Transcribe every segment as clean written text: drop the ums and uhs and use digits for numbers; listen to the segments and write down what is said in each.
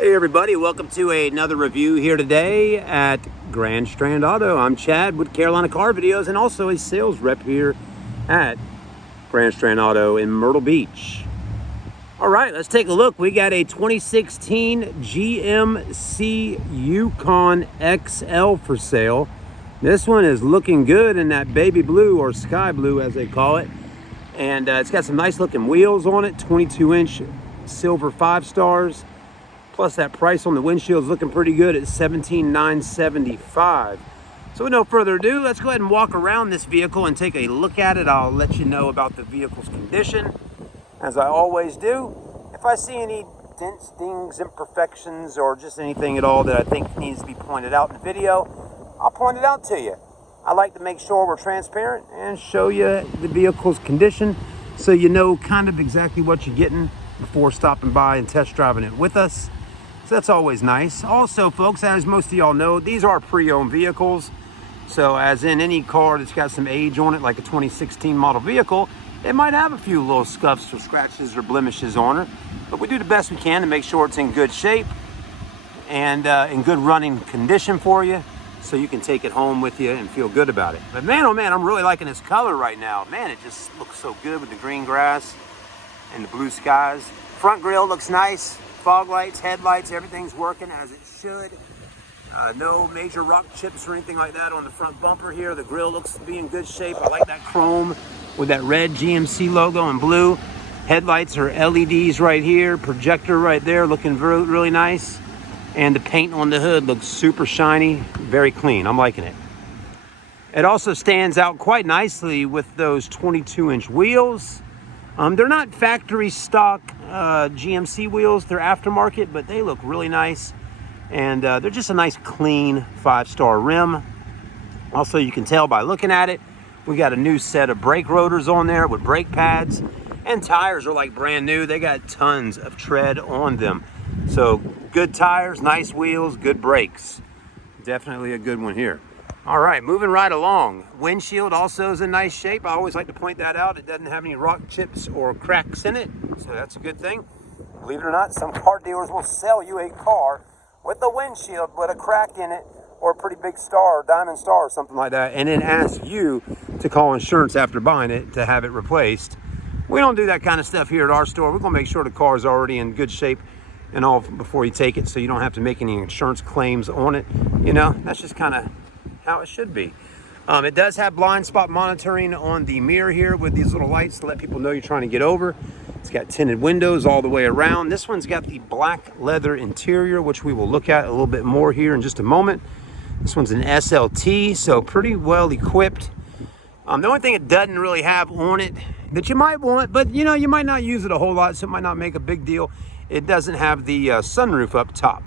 Hey everybody, welcome to another review here today at Strand Auto. I'm Chad with Carolina Car Videos and also a sales rep here at Strand Auto in Myrtle Beach. All right, let's take a look. We got a 2016 GMC Yukon XL for sale. This one is looking good in that baby blue or sky blue as they call it. And it's got some nice looking wheels on it, 22-inch silver 5 stars. Plus that price on the windshield is looking pretty good at $17,975. So with no further ado, let's go ahead and walk around this vehicle and take a look at it. I'll let you know about the vehicle's condition, as I always do. If I see any dents, dings, imperfections, or just anything at all that I think needs to be pointed out in the video, I'll point it out to you. I like to make sure we're transparent and show you the vehicle's condition so you know kind of exactly what you're getting before stopping by and test driving it with us. So that's always nice. Also, folks, as most of y'all know, these are pre-owned vehicles. So as in any car that's got some age on it, like a 2016 model vehicle, it might have a few little scuffs or scratches or blemishes on it. But we do the best we can to make sure it's in good shape and in good running condition for you, so you can take it home with you and feel good about it. But man, oh man, I'm really liking this color right now. Man, it just looks so good with the green grass and the blue skies. Front grille looks nice. Fog lights, headlights, everything's working as it should. No major rock chips or anything like that on the front bumper here. The grille looks to be in good shape. I like that chrome with that red GMC logo in blue. Headlights are LEDs right here. Projector right there looking really nice. And the paint on the hood looks super shiny, very clean. I'm liking it. It also stands out quite nicely with those 22-inch wheels. They're not factory stock GMC wheels, they're aftermarket, but they look really nice. And they're just a nice clean 5-star rim. Also, you can tell by looking at it, we got a new set of brake rotors on there with brake pads, and tires are like brand new. They got tons of tread on them. So good tires, nice wheels, good brakes. Definitely a good one here. All right, moving right along. Windshield also is in nice shape. I always like to point that out. It doesn't have any rock chips or cracks in it, so that's a good thing. Believe it or not, some car dealers will sell you a car with a windshield with a crack in it or a pretty big star, diamond star or something like that, and then ask you to call insurance after buying it to have it replaced. We don't do that kind of stuff here at our store. We're gonna make sure the car is already in good shape and all before you take it, so you don't have to make any insurance claims on it. You know, that's just kind of how it should be. It does have blind spot monitoring on the mirror here with these little lights to let people know you're trying to get over. It's got tinted windows all the way around. This one's got the black leather interior, which we will look at a little bit more here in just a moment. This one's an SLT, so pretty well equipped. The only thing it doesn't really have on it that you might want, but you know, you might not use it a whole lot, so it might not make a big deal. It doesn't have the sunroof up top.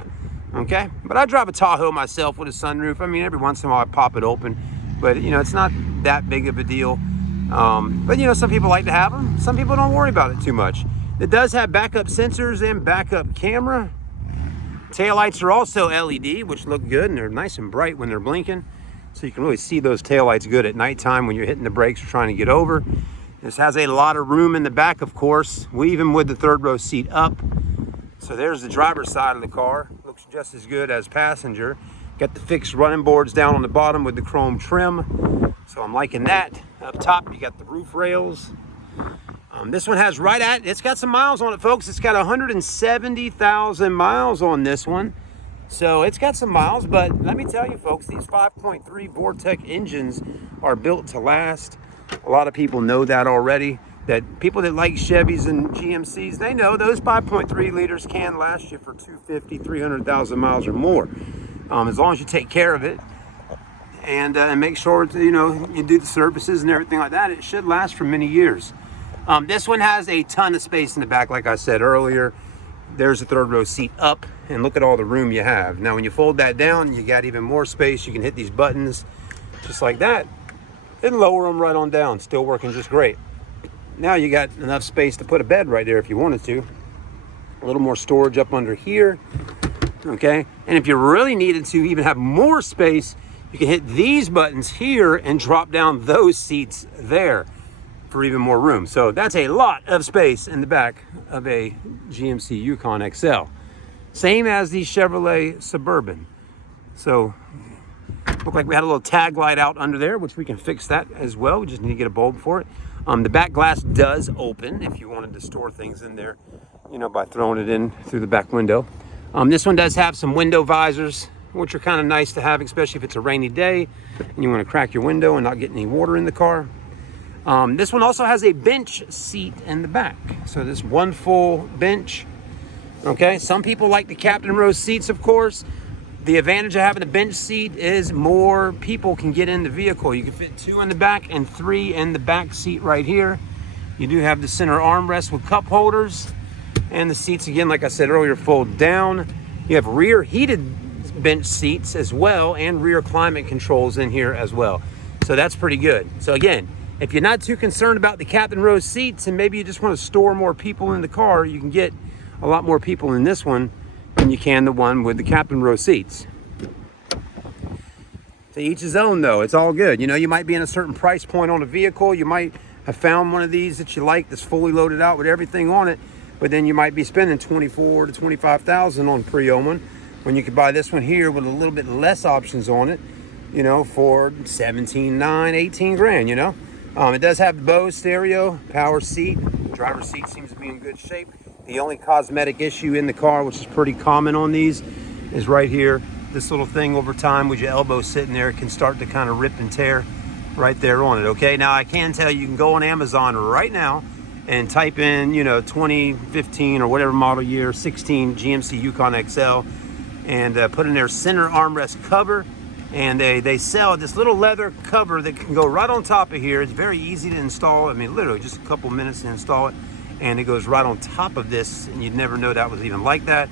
Okay, but I drive a Tahoe myself with a sunroof. I mean, every once in a while I pop it open, but you know, it's not that big of a deal. But you know, some people like to have them. Some people don't worry about it too much. It does have backup sensors and backup camera. Taillights are also LED, which look good, and they're nice and bright when they're blinking. So you can really see those taillights good at nighttime when you're hitting the brakes or trying to get over. This has a lot of room in the back, of course. We even with the third row seat up. So there's the driver's side of the car. Looks just as good as passenger. Got the fixed running boards down on the bottom with the chrome trim. So I'm liking that. Up top, you got the roof rails. This one has it's got some miles on it, folks. It's got 170,000 miles on this one. So it's got some miles, but let me tell you, folks, these 5.3 Vortec engines are built to last. A lot of people know that already. That people that like Chevys and GMCs, they know those 5.3 liters can last you for 250, 300,000 miles or more. As long as you take care of it and make sure you know, you do the services and everything like that, it should last for many years. This one has a ton of space in the back, like I said earlier. There's a third row seat up, and look at all the room you have. Now, when you fold that down, you got even more space. You can hit these buttons just like that and lower them right on down. Still working just great. Now you got enough space to put a bed right there if you wanted to. A little more storage up under here. Okay, and if you really needed to even have more space, you can hit these buttons here and drop down those seats there for even more room. So that's a lot of space in the back of a GMC Yukon XL. Same as the Chevrolet Suburban. So, looked like we had a little tag light out under there, which we can fix that as well. We just need to get a bulb for it. The back glass does open if you wanted to store things in there, you know, by throwing it in through the back window. This one does have some window visors, which are kind of nice to have, especially if it's a rainy day and you want to crack your window and not get any water in the car. This one also has a bench seat in the back. So this one full bench. Okay, some people like the captain row seats, of course. The advantage of having a bench seat is more people can get in the vehicle. You can fit 2 in the back and 3 in the back seat right here. You do have the center armrest with cup holders. And the seats, again, like I said earlier, fold down. You have rear heated bench seats as well, and rear climate controls in here as well. So that's pretty good. So again, if you're not too concerned about the captain row seats and maybe you just want to store more people in the car, you can get a lot more people in this one than you can the one with the captain row seats. To each his own though, it's all good. You know, you might be in a certain price point on a vehicle. You might have found one of these that you like that's fully loaded out with everything on it, but then you might be spending $24,000 to $25,000 on pre-owned one when you could buy this one here with a little bit less options on it, you know, for 17, 9, 18 grand, you know. It does have the Bose stereo, power seat. Driver's seat seems to be in good shape. The only cosmetic issue in the car, which is pretty common on these, is right here. This little thing over time with your elbow sitting there can start to kind of rip and tear right there on it, okay? Now, I can tell you can go on Amazon right now and type in, you know, 2015 or whatever model year, 16 GMC Yukon XL, and put in their center armrest cover. And they sell this little leather cover that can go right on top of here. It's very easy to install. I mean, literally just a couple minutes to install it. And it goes right on top of this, and you'd never know that was even like that.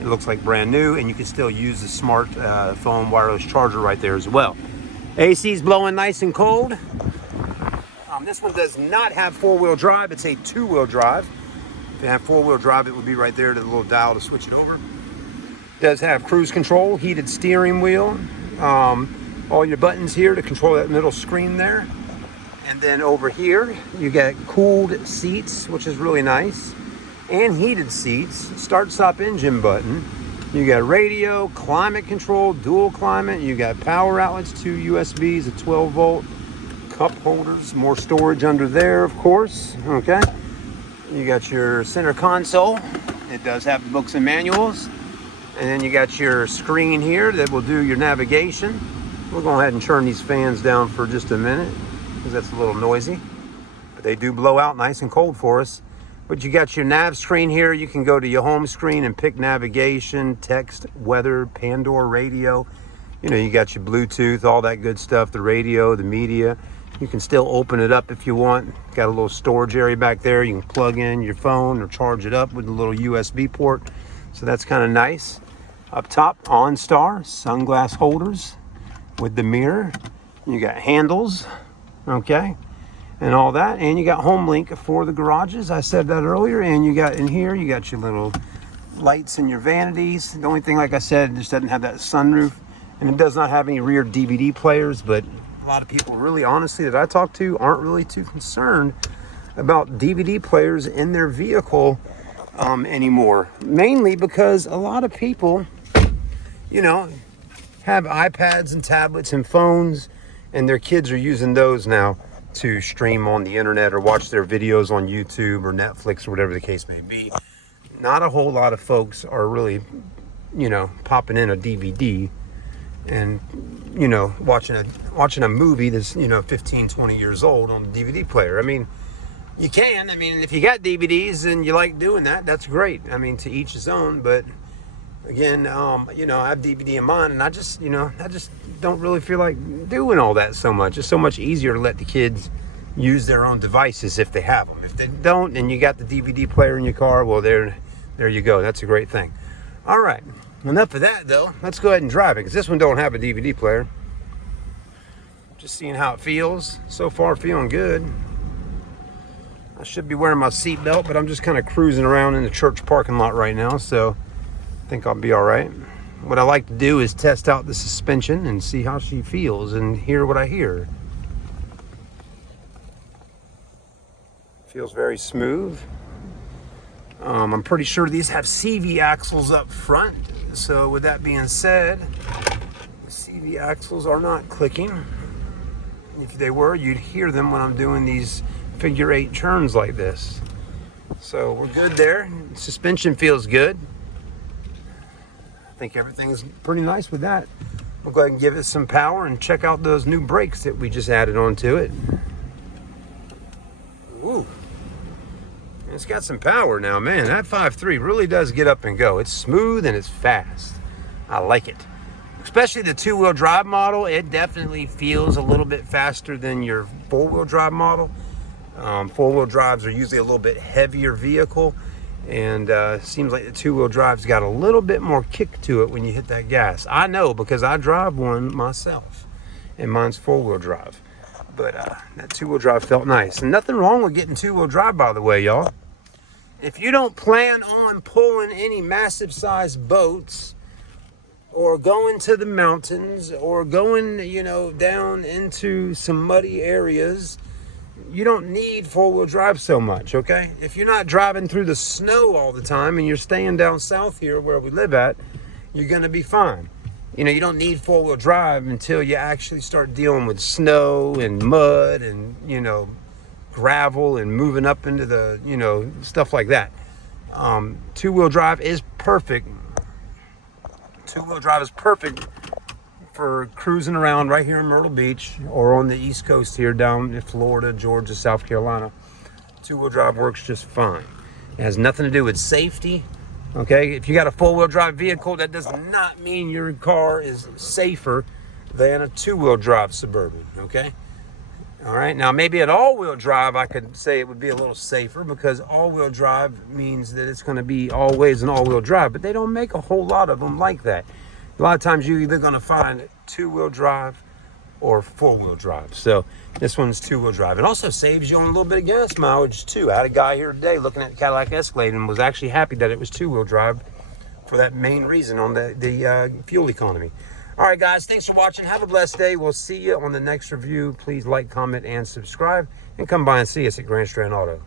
It looks like brand new, and you can still use the smart phone wireless charger right there as well. AC's blowing nice and cold. This one does not have 4-wheel drive. It's a 2-wheel drive. If it had 4-wheel drive, it would be right there to the little dial to switch it over. It does have cruise control, heated steering wheel, all your buttons here to control that middle screen there. And then over here, you get cooled seats, which is really nice, and heated seats, start-stop engine button. You got radio, climate control, dual climate. You got power outlets, 2 USBs, a 12-volt, cup holders, more storage under there, of course, okay? You got your center console. It does have the books and manuals. And then you got your screen here that will do your navigation. We'll go ahead and turn these fans down for just a minute, because that's a little noisy, but they do blow out nice and cold for us. But you got your nav screen here. You can go to your home screen and pick navigation, text, weather, Pandora radio. You know, you got your Bluetooth, all that good stuff, the radio, the media. You can still open it up if you want. Got a little storage area back there. You can plug in your phone or charge it up with a little USB port. So that's kind of nice. Up top, OnStar, sunglass holders with the mirror. You got handles. Okay, and all that, and you got home link for the garages. I said that earlier. And you got in here, you got your little lights and your vanities. The only thing, like I said, it just doesn't have that sunroof, and it does not have any rear DVD players. But a lot of people, really honestly, that I talk to aren't really too concerned about DVD players in their vehicle anymore, mainly because a lot of people, you know, have iPads and tablets and phones, and their kids are using those now to stream on the internet or watch their videos on YouTube or Netflix or whatever the case may be. Not a whole lot of folks are really, you know, popping in a DVD and, you know, watching a movie that's, you know, 15, 20 years old on the DVD player. I mean, you can. I mean, if you got DVDs and you like doing that, that's great. I mean, to each his own. But again, you know, I have DVD in mine, and I just don't really feel like doing all that so much. It's so much easier to let the kids use their own devices if they have them. If they don't, and you got the DVD player in your car, well, there you go. That's a great thing. All right, enough of that, though. Let's go ahead and drive it, because this one don't have a DVD player. Just seeing how it feels. So far, feeling good. I should be wearing my seatbelt, but I'm just kind of cruising around in the church parking lot right now, so I think I'll be all right. What I like to do is test out the suspension and see how she feels and hear what I hear. Feels very smooth. I'm pretty sure these have CV axles up front. So with that being said, the CV axles are not clicking. If they were, you'd hear them when I'm doing these figure 8 turns like this. So we're good there. Suspension feels good. I think everything's pretty nice with that. We'll go ahead and give it some power and check out those new brakes that we just added onto it. Ooh. It's got some power now, man. That 5.3 really does get up and go. It's smooth and it's fast. I like it. Especially the 2-wheel drive model. It definitely feels a little bit faster than your 4-wheel drive model. 4-wheel drives are usually a little bit heavier vehicle, and seems like the 2-wheel drive's got a little bit more kick to it when you hit that gas. I know because I drive one myself, and mine's 4-wheel drive. But that 2-wheel drive felt nice. And nothing wrong with getting 2-wheel drive, by the way, y'all. If you don't plan on pulling any massive sized boats or going to the mountains or going, you know, down into some muddy areas, you don't need 4-wheel drive so much, okay? If you're not driving through the snow all the time and you're staying down south here where we live at, you're going to be fine. You know, you don't need 4-wheel drive until you actually start dealing with snow and mud and, you know, gravel and moving up into the, you know, stuff like that. 2-wheel drive is perfect. 2-wheel drive is perfect for cruising around right here in Myrtle Beach or on the East Coast here down in Florida, Georgia, South Carolina. 2-wheel drive works just fine. It has nothing to do with safety. Okay, if you got a 4-wheel drive vehicle, that does not mean your car is safer than a 2-wheel drive Suburban, okay? All right, now maybe an all-wheel drive, I could say it would be a little safer because all-wheel drive means that it's gonna be always an all-wheel drive, but they don't make a whole lot of them like that. A lot of times you're either gonna find 2-wheel drive or 4-wheel drive. So this one's 2-wheel drive. It also saves you on a little bit of gas mileage too. I had a guy here today looking at the Cadillac Escalade and was actually happy that it was 2-wheel drive for that main reason on the fuel economy. All right, guys, thanks for watching. Have a blessed day. We'll see you on the next review. Please like, comment, and subscribe, and come by and see us at Strand Auto.